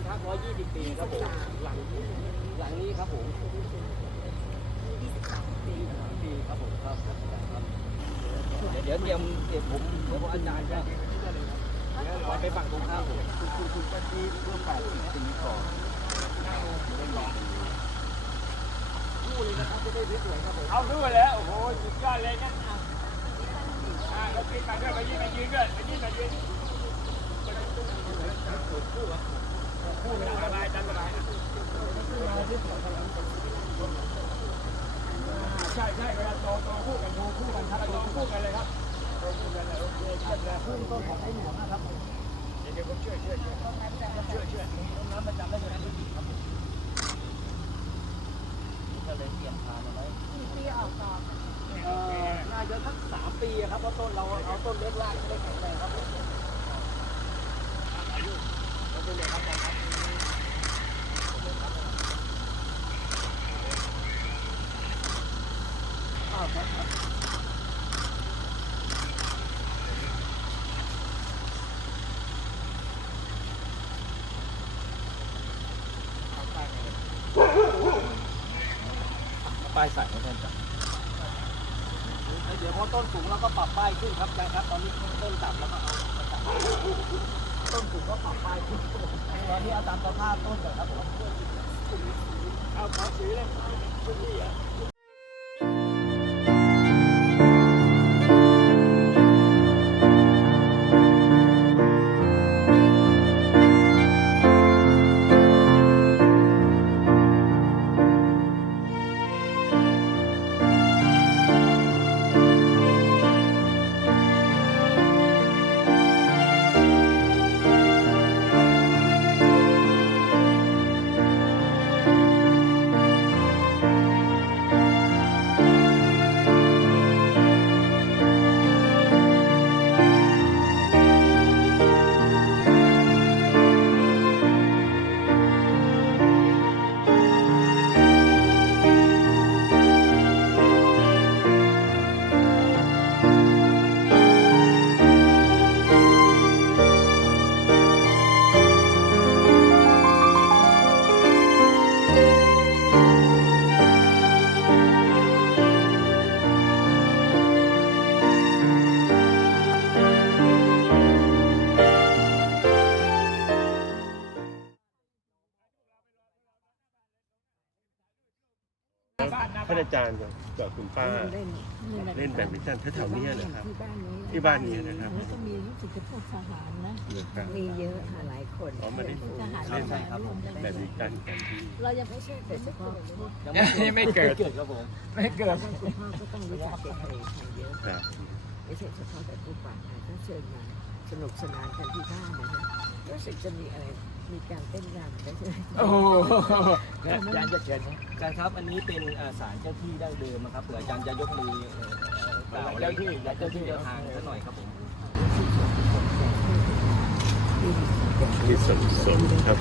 านพักร้อยยี่สิบปีครับผมหลังหลังนี้ครับผมปีครับผมครับครับเดี๋ยวเดี๋ยวเตรียมเดี๋ยวผมเดี๋ยวผมอาจารย์ก็ไปไปฝั่งตรงข้ามผมคุณคุณก็ที่เพื่อแปดสิบปีก่อนคู่เลยนะครับจะได้สวยครับผมเอาด้วยแล้วโอ้โหสุดยอดเลยนอะอ่าเขาคิดมาด้วยไปยืนไปยืนด้วยไปยืนไปยืนคู่เใช่ใช่เวลาโตโตคู่กันดูคู่กันครับโตคู่กันเลยครับโตคู่กันเลยโอเคเยี่ยมเลยคู่ต้นของไอ้หนูนะครับเดี๋ยวผมช่วยช่วยช่วยช่วยช่วยต้นน้ำประจำได้เลยครับผมนี่ก็เลยเตรียมทานเอาไว้เอ่อน่าจะสักสามปีครับเพราะต้นเราเอาต้นเล็กรากไม่ได้แข็งแรงครับ ป้ายใส่ให้ท่านจ้ะแล้วเดี๋ยวพอต้นสูงเราก็ปรับป้ายขึ้นครับอาจารย์ครับ ตอนนี้ต้นต่ำแล้วก็เอา ต้นถูกก็ปรับป้ายตอนนี้เอาตามสภาพต้นก่อนครับผมเอาขอสีเลยชุดนี้อะ อาจารย์กับกับคุณป้า เล่นเล่นแบดมินตันแถวๆเนี้ยนะครับ ที่บ้านนี้ที่บ้านนี้นะครับ แล้วก็มีรู้สึกจะพวกทหารนะครับ มีเยอะค่ะหลายคนอ๋อมาเล่น ทหารครับใช่ครับผม แบดมินตันกันที่เรายังไม่ใช่แต่เฉพาะพวกยังไม่เกิด เกิดครับผมไม่เกิด คุณพ่อก็ต้องรู้จักเด็กทะเลไทยเยอะครับ ไม่ใช่เฉพาะแต่ผู้ป่าไทยก็เชิญมาสนุกสนานกันที่บ้านนะฮะรู้สึกจะมีอะไร มีการเต้นรำด้วยใช่ไหมโอ้โหอาจารย์จะเชิญนะอาจารย์ครับอันนี้เป็นอ่าศาลเจ้าที่ดั้งเดิมนะครับเผื่ออาจารย์จะยกมือเอ่อกล่าวอะไรเจ้าที่เจ้าที่เจ้าทางสักหน่อยครับผมที่สนสนครับ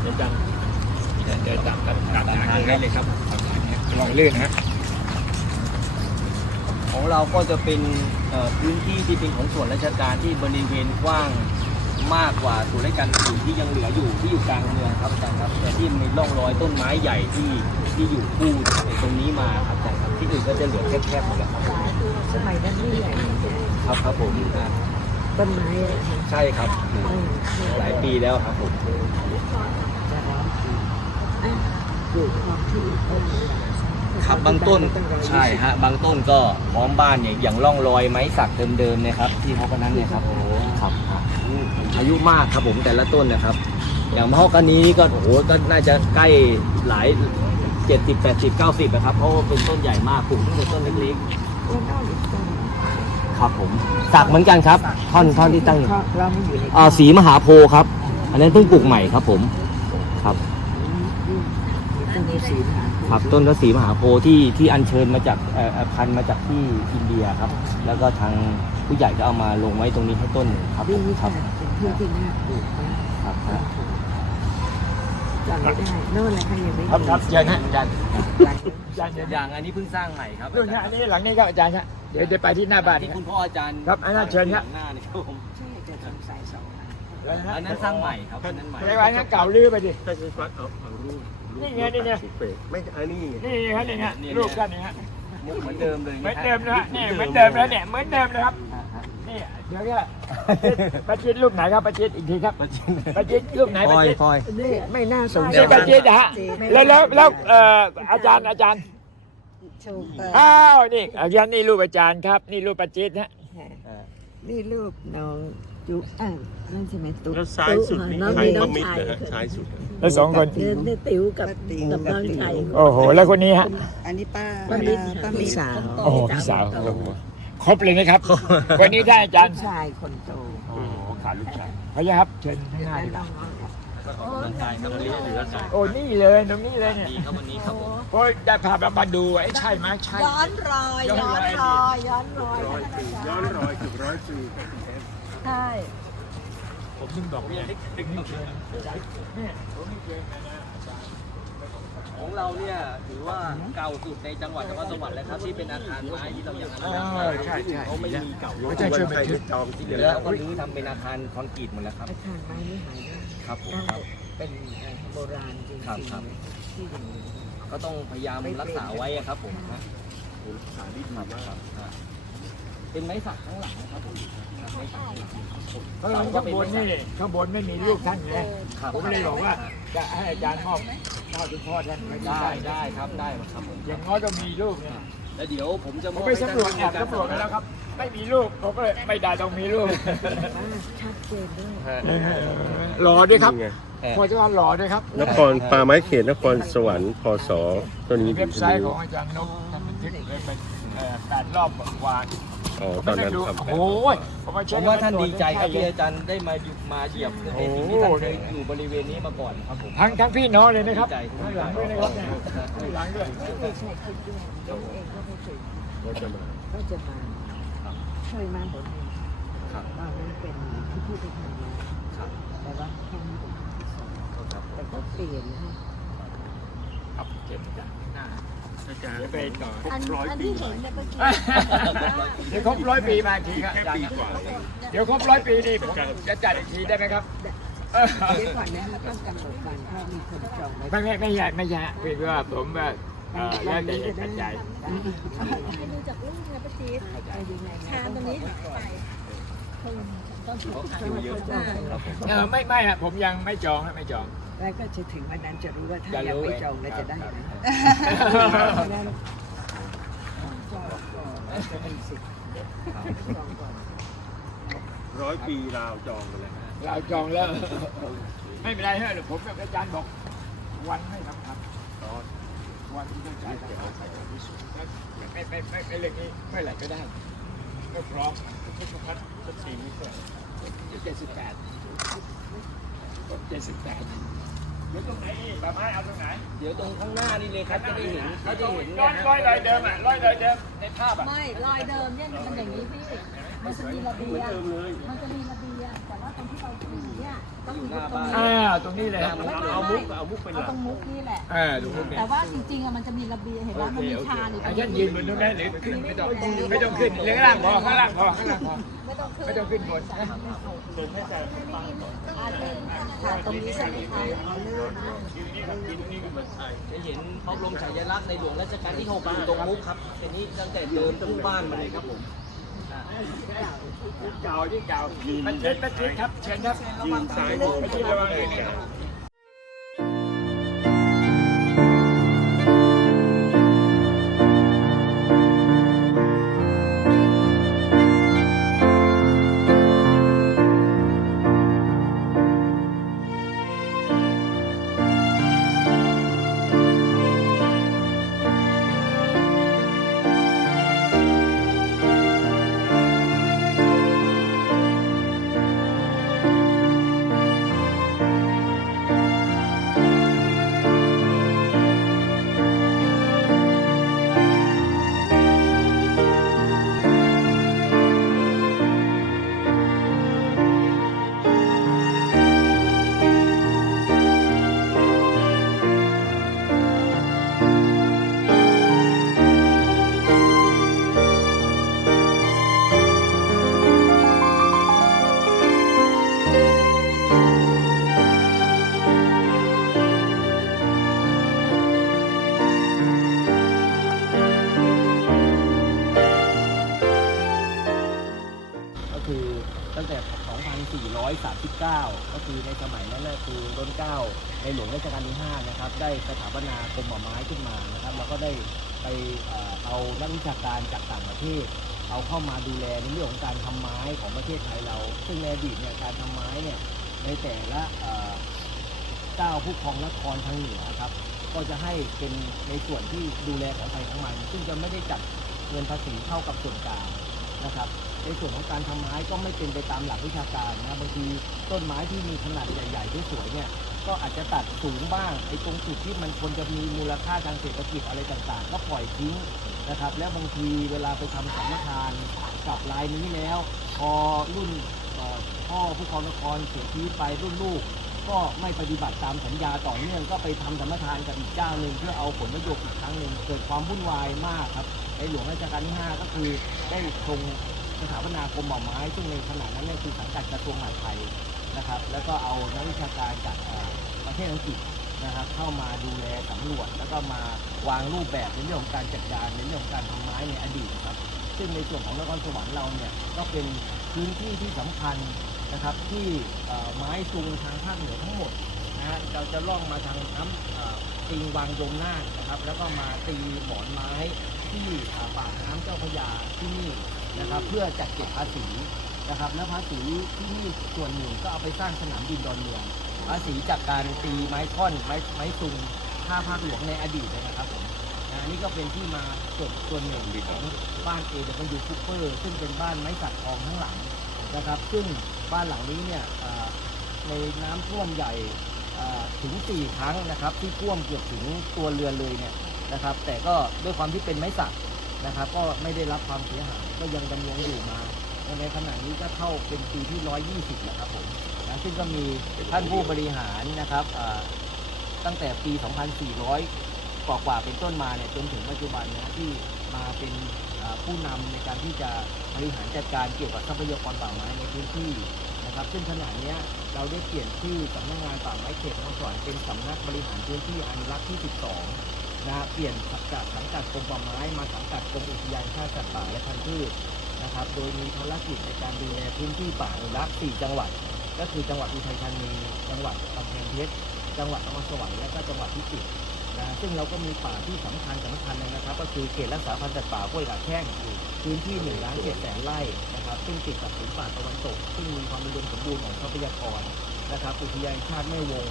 เดี๋ยวจังเดินตามกันตามทางได้เลยครับลองลื่นฮะของเราก็จะเป็นเอ่อพื้นที่ที่เป็นของส่วนราชการที่บริเวณกว้าง มากกว่าส่วนราชการอื่นที่ยังเหลืออยู่ที่อยู่กลางเมืองครับอาจารย์ครับแต่ที่มีร่องรอยต้นไม้ใหญ่ที่ที่อยู่คู่ตรงนี้มาครับอาจารย์ครับที่อื่นก็จะเหลือแคบๆหมดแล้วครับสมัยนั้นไม่ใหญ่ครับครับผมอ่าต้นไม้อะค่ะใช่ครับอืมหลายปีแล้วครับผมจะร้อยปีอะอยู่ความที่ต้นไม้ครับบางต้นใช่ฮะบางต้นก็พร้อมบ้านอย่างอย่างร่องรอยไม้สักเดิมๆเนี่ยครับ ที่เขากันนั้นเนี่ยครับโอ้ครับ อายุมากครับผมแต่ละต้นนะครับ อย่างมะฮอกกานีนี่ก็โอ้โหก็น่าจะใกล้หลายเจ็ดสิบแปดสิบเก้าสิบนะครับเพราะว่าเป็นต้นใหญ่มากปลูกตั้งแต่ต้นเล็กแล้วนอกอีกต้นๆครับผมสักเหมือนกันครับ ท่อนท่อนที่ตั้งอยู่เราไม่อยู่ในอ่าสีมหาโพธิ์ครับ อันนั้นเพิ่งปลูกใหม่ครับผมครับต้นฤาษีมหาโพธิ์ครับต้นพระศรีมหาโพธิ์ที่ที่อัญเชิญมาจากเอ่อเอ่อพันธุ์มาจากที่อินเดียครับ แล้วก็ทางผู้ใหญ่ก็เอามาลงไว้ตรงนี้ให้ต้นหนึ่งครับที่นี่ครัค่ะบ เป็น ที่ที่น่าปลูกมากครับครับจำไม่ได้โน่นแหละค่ะยังไม่ครับครับเชิญฮะอาจารย์หลังอาจารย์เชิญอย่างอันนี้เพิ่งสร้างใหม่ครับนู่นฮะอันนี้หลังนี้ครับอาจารย์ฮะเดี๋ยวจะไปที่หน้าบ้านที่ฮะคุณพ่ออาจารย์ครับอันนั้นเชิญครับหน้านี่ครับผมใช่จะสงสัยสองอันอันนั้นสร้างใหม่ครับอันนั้นใหม่อะไรวะงั้นเก่าลื้อไปดิถ้าจะฟัดเอาเอารูปรูปนี่ไงนี่ไงรูปเปรตไม่อันนี้นี่ฮะนี่ฮะรูปกันนี่ฮะเหมือนเดิมเลยเหมือนเดิมนะฮะนี่เหมือนเดิมแล้วเนี่ยเหมือนเดิมนะครับนี่ เดี๋ยวเนี่ยประจิตรูปไหนครับประจิตอีกทีครับประจิตรูปไหนพปลระอยจิตพลอย นี่ไม่น่าสงนี่สัยประจิตนะฮะแล้วแล้วแล้วเอ่ออาจารย์อาจารย์ถูกเอออ้าวนี่อาจารย์นี่รูปอาจารย์ครับ นี่รูปประจิตฮะนี่รูปน้องจุอ่านั่นใช่ไหมตุ๊แล้วซ้ายสุดนี่น้องใครมีน้ก็องมิดชายนะฮะซ้ายสุดแล้วสองคนเนี่ยเนี่ยติ๋วกับกับน้องชาย โอ้โห แล้วคนนี้ฮะอันนี้ป้าป้ามิตรพี่สาว โอ้โหพี่สาวโอ้โห ครบเลยนะครับ วันนี้ได้อาจารย์ชายคนโตโอ้โหขาดลูกชายพยาครับเชิญข้างหน้าดีกว่าใช่ครับวันนี้เหลือสองโอ้นี่เลยตรงนี้เลยเนี่ยปีครับวันนี้ครับผมโอ้ยได้พามาดูไอ้ใช่ไหมใช่ ย้อนรอยย้อนรอยย้อนรอยร้อยปีย้อนรอยเกือบร้อยปีใช่ผมถึงบอกว่าดึงนี่เชิญเนี่ยผมนี่เชิญนะนะ ของเราเนี่ยถือว่าเก่าสุดในจังหวัดนครสวรรค์เลยครับที่เป็นอาคารไม้ที่เรายังอเอนุรักษ์อไว้ใช่ใช่เขาไม่มีเก่าไม่ใช่ช่วยใคไปรช่วยไม่จองที่เหลือแล้วก็รื้อทำเป็นอาคารคอนกรีตหมดแล้วครับอาคารไม้นี่หายากครับผมตั้งครับเป็นโบราณจริงครับครับๆที่อย่างนี้ก็ต้องพยายามรักษาไว้อะครับผมนะรักษาดีมากครับครับเป็นไม้สักข้างหลังนะครับผมไม้สักข้างหลังเพราะข้างบนนี่ข้างบนไม่มีรูปท่านไงครับผมเลยบอกว่าจะให้อาจารย์มอบ เท่าที่พ่อท่านไม่ได้ได้ได้ครับได้ครับผมอย่างน้อยต้องมีรูปเนี่ยแล้วเดี๋ยวผมจะมผมอบไปสำรวจแอบสำรวจไปแล้วครับ ไม่มีรูปผมก็เลยไม่ได้ต้องมีรูปว่าชัดเจนด้วยหล่อด้วยครับนี่ไงพอจะว่าหล่อด้วยครับ นครป่าไม้เขตนครสวรรค์พศต้นนี้เว็บไซต์ของอาจารย์นกทำบันทึกเลยเป็นเอ่อแปดรอบวาน อ๋อตอนนั้นดูครับโอ้ยผมมาผเช็คมว่าท่านดีใจครับที่ใช่อาจารย์ได้มาอยู่มาเหยียบในสิ่งที่ท่านเคยอยู่บริเวณนี้มาก่อนครับผมทั้งทั้งพี่น้องเลยนะครับดีใจข้างหลังด้วยนะครับเนี่ยข้างหลังด้วยไม่ใช่คิดด้วยตัวเองก็ไม่เคยก็จะมาก็จะมาเคยมาหนหนึ่งครับตอนนั้นเป็นที่พูดไปทำมาครับแต่ว่าแค่นี้เป็นครั้งที่สองครับแต่ก็เปลี่ยนนะฮะครับเจ็บจ้ะหน้าอา จารย์เดี๋ยวไปต่ออันอันที่เห็นเนี่ยเมื่อกี้เดี๋ยวครบร้อยปีมาอีกทีครับแค่ปีกว่าเดี๋ยวครบร้อยปีนี่ผมจะจัดอีกทีได้ไหมครับเดี๋ยวก่อนนะฮะต้องกำหนดวันเพราะมีคนจองไว้ไม่ไม่ไม่ใช่ไม่ใช่เพียงว่าผมว่าเอ่อแล้วแต่เหตุปัจจัยให้ดูจากรูปนะป้าจี๊ดไปดูไงชาตรงนี้หายไปคงต้องถูกคิวเยอะครับผมเออไม่ไม่ฮะผมยังไม่จองฮะไม่จอง แล้วก็จะถึงวันนั้นจะรู้ว่าถ้าจะยังรู้ไม่เองจองแล้วจะได้ครับนะเพราะฉะนั้นจองก่อนจะเป็นสิทธิ์จองก่อน ร้อยปีราวจองไปเลยเราจองแล้ว ไม่เป็นไรฮะเดี๋ยวผมกับอาจารย์บอก วันไม่สำคัญวันที่ต้องจ่ายต้องใส่ก่อนที่สุดไม่ไม่ไม่ไม่เรื่องนี้เมื่อไหร่ก็ได้ก็พร้อมทุกพัฒน์ทุกสิ่งนี้ก็เจ็ดสิบแปดเจ็ดสิบแปด เดี๋ยวตรงไหนอีกป่าไม้เอาตรงไหนเดี๋ยวตรงข้างหน้านี่เลยครับจะได้เห็นเอาจะตได้รงเห็นร้เนี่ยอยฮะร้อยรอยเดิมอะร้อยรอยเดิมในภาพอะไม่รอยเดิมเนี่ยมันอย่างนี้พี่มันจะมีระเบียงมันจะมีระเบียงแต่ว่าตรงที่เราถือ เนี่ยต้องอยู่ตรงนี้อ่าตรงนี้เลยฮะไม่ไม่เอาไม่มุกเอามุกเป็นหเอาลักตรงมุกนี่แหละ อ่าดูพวกนี้แต่ว่าจริงๆอะมันจะมีระเบียงเห็นว่ามันมีชาอยู่ตรไอ้งฉันยืนบนตรงนั้นหรือขึ้นไม่ต้องไม่ต้องขึ้นหรือข้างล่างพอข้างล่างพอข้างล่างพอ ไม่ต้องขึ้นไม่ต้องขึ้นบนอาจจะค่ะตรงนี้ใช่ไหมคะจะเห็นพระบรมฉายาลักษณ์ในหลวงรัชกาลที่ 6 อยู่ตรงมุกครับเป็นนี้ตั้งแต่เดินทุ่งบ้านมาเลยครับผม เก่าที่เก่ามันเชิญมันเชิดครับ เชิญครับยิงสายไม่ใช่ระวังเลย หลวงรัชกาลที่5นะครับได้สถาปนากรมป่าไม้ขึ้นมานะครับแล้วก็ได้ไปเอานักวิชาการจากต่างประเทศ เอาเข้ามาดูแลในเรื่องของการทำไม้ของประเทศไทยเรา ซึ่งในอดีตเนี่ยการทำไม้เนี่ยในแต่ละเจ้าผู้ครองนครทางเหนือครับก็จะให้เป็นในส่วนที่ดูแลของใครของมัน ซึ่งจะไม่ได้จัดเงินภาษีเท่ากับส่วนกลางนะครับ ในส่วนของการทำไม้ก็ไม่เป็นไปตามหลักวิชาการนะบางทีต้นไม้ที่มีขนาดใหญ่ๆที่สวยเนี่ยก็อาจจะตัดสูงบ้างไอ้ตรงจุดที่มันควรจะมีมูลค่าทางเศรษฐกิจอะไรต่างๆ ก็ปล่อยทิ้งนะครับ แล้วบางทีเวลาไปทำสัมปทานกับรายนี้แล้ว พอรุ่นพ่อผู้ครองนครเสียชีวิตไปรุ่นลูกก็ไม่ปฏิบัติตามสัญญาต่อเนื่องก็ไปทำสัมปทานกับอีกเจ้าหนึ่งเพื่อเอาผลประโยชน์อีกครั้งหนึ่งเกิดความวุ่นวายมากครับในหลวงรัชกาลที่ 5 ก็คือได้ทรง สถาปนากรมป่าไม้ ซึ่งในขณะนั้นเนี่ยคือสังกัดกระทรวงมหาดไทยนะครับ แล้วก็เอานักวิชาการจากประเทศอังกฤษนะครับ เข้ามาดูแลสำรวจ แล้วก็มาวางรูปแบบในเรื่องของการจัดการในเรื่องของการทำไม้ในอดีตครับ ซึ่งในส่วนของนครสวรรค์เราเนี่ยก็เป็นพื้นที่ที่สำคัญนะครับที่ไม้ซุงทางภาคเหนือทั้งหมดนะฮะเราจะล่องมาทางน้ำอิงวางยมนาคนะครับ แล้วก็มาตีหมอนไม้ที่เอ่าน้ำเจ้าพระยาที่นี่ นะครับเพื่อจัดเก็บภาษีนะครับและภาษีที่นี่ส่วนหนึ่งก็เอาไปสร้างสนามบินดอนเมือง ภาษีจากการตีไม้ท่อนไม้ไม้ซุงท่าภาคหลวงในอดีตเลยนะครับผมนะอันนี่ก็เป็นที่มาส่วนส่วนหนึ่งของบ้าน A W Cooper ซึ่งเป็นบ้านไม้สักทองทั้งหลังนะครับ ซึ่งบ้านหลังนี้เนี่ยในน้ำท่วมใหญ่ถึง 4 ครั้งนะครับ ที่ท่วมเกือบถึงตัวเรือนเลยเนี่ยนะครับ แต่ก็ด้วยความที่เป็นไม้สัก นะครับ ก็ไม่ได้รับความเสียหายก็ยังดำรงอยู่มา ในขณะนี้ก็เข้าเป็นปีที่ 120แล้วครับผมนะซึ่งก็มีท่านผู้บริหารนะครับตั้งแต่ปี 2400 กว่ากว่าๆเป็นต้นมาเนี่ยจนถึงปัจจุบันนะที่มาเป็นผู้นำในการที่จะบริหารจัดการเกี่ยวกับทรัพยากรป่าไม้ในพื้นที่นะครับ ซึ่งขณะนี้เราได้เปลี่ยนชื่อสำนักงานป่าไม้เขตนครสวรรค์เป็นสำนักบริหารพื้นที่อนุรักษ์ที่ 12 นะฮะเปลี่ยนจากสังกัดกรมป่าไม้มาสังกัดกรมอุทยานชาติสัตว์ป่าและพันธุ์พืชนะครับ โดยมีภารกิจในการดูแลพื้นที่ป่าอนุรักษ์4จังหวัด ก็คือจังหวัดอุทัยธานีจังหวัดกำแพงเพชรจังหวัดนครสวรรค์และก็จังหวัดพิจิตรนะซึ่งเราก็มีป่าที่สำคัญสำคัญเลยนะครับ ก็คือเขตรักษาพันธุ์สัตว์ป่าห้วยขาแข้งพื้นที่หนึ่งล้านเจ็ดแสนไร่นะครับซึ่งติดกับผืนป่าตะวันตก ซึ่งมีความอุดมสมบูรณ์ของทรัพยากรนะครับอุทยานชาติแม่วง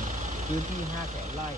พื้นที่ห้าแสนไร่